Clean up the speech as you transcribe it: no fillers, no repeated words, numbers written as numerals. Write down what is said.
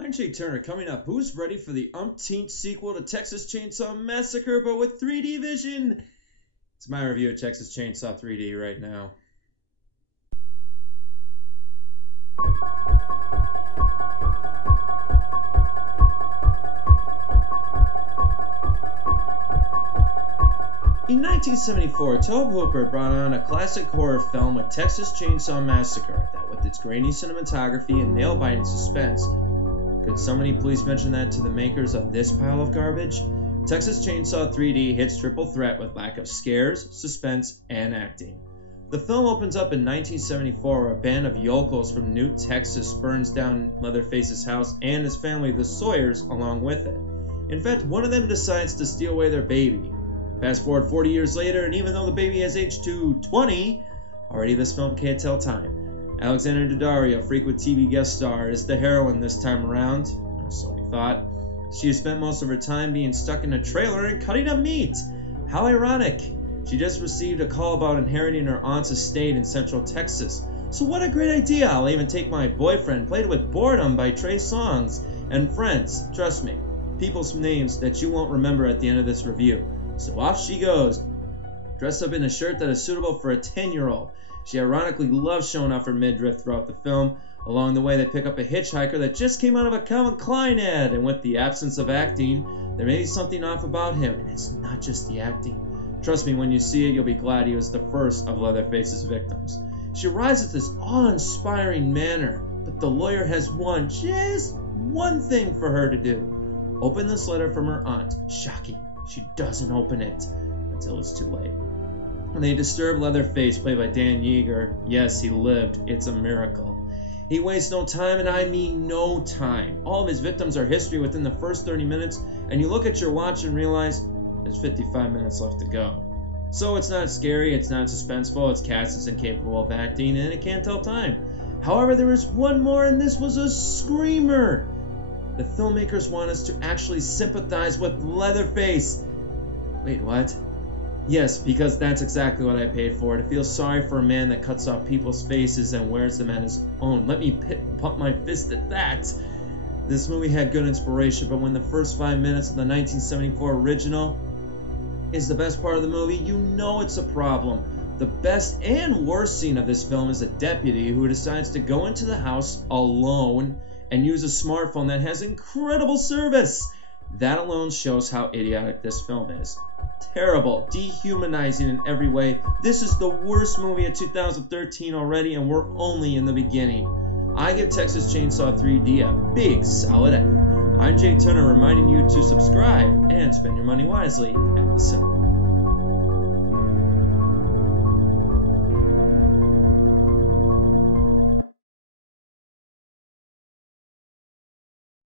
I'm Jay Turner. Coming up, who's ready for the umpteenth sequel to Texas Chainsaw Massacre, but with 3D vision? It's my review of Texas Chainsaw 3D right now. In 1974, Tobe Hooper brought on a classic horror film with Texas Chainsaw Massacre that, with its grainy cinematography and nail-biting suspense, could somebody please mention that to the makers of this pile of garbage? Texas Chainsaw 3D hits triple threat with lack of scares, suspense, and acting. The film opens up in 1974 where a band of yokels from Newt, Texas burns down Leatherface's house and his family, the Sawyers, along with it. In fact, one of them decides to steal away their baby. Fast forward 40 years later, and even though the baby has aged to 20, already this film can't tell time. Alexandra Daddario, frequent TV guest star, is the heroine this time around, or so we thought. She has spent most of her time being stuck in a trailer and cutting up meat. How ironic. She just received a call about inheriting her aunt's estate in Central Texas. So what a great idea. I'll even take my boyfriend, played with Boredom by Trey Songz, and friends, trust me, people's names that you won't remember at the end of this review. So off she goes, dressed up in a shirt that is suitable for a 10-year-old. She ironically loves showing off her midriff throughout the film. Along the way, they pick up a hitchhiker that just came out of a Calvin Klein ad, and with the absence of acting, there may be something off about him, and it's not just the acting. Trust me, when you see it, you'll be glad he was the first of Leatherface's victims. She arrives at this awe-inspiring manner, but the lawyer has just one thing for her to do. Open this letter from her aunt. Shocking. She doesn't open it until it's too late. And they disturb Leatherface, played by Dan Yeager. Yes, he lived. It's a miracle. He wastes no time, and I mean no time. All of his victims are history within the first 30 minutes, and you look at your watch and realize there's 55 minutes left to go. So it's not scary, it's not suspenseful, it's cast as incapable of acting, and it can't tell time. However, there is one more, and this was a screamer. The filmmakers want us to actually sympathize with Leatherface. Wait, what? Yes, because that's exactly what I paid for. To feel sorry for a man that cuts off people's faces and wears them at his own. Let me pump my fist at that. This movie had good inspiration, but when the first 5 minutes of the 1974 original is the best part of the movie, you know it's a problem. The best and worst scene of this film is a deputy who decides to go into the house alone and use a smartphone that has incredible service. That alone shows how idiotic this film is. Terrible, dehumanizing in every way. This is the worst movie of 2013 already, and we're only in the beginning. I give Texas Chainsaw 3D a big solid F. I'm Jay Turner, reminding you to subscribe and spend your money wisely at the cinema.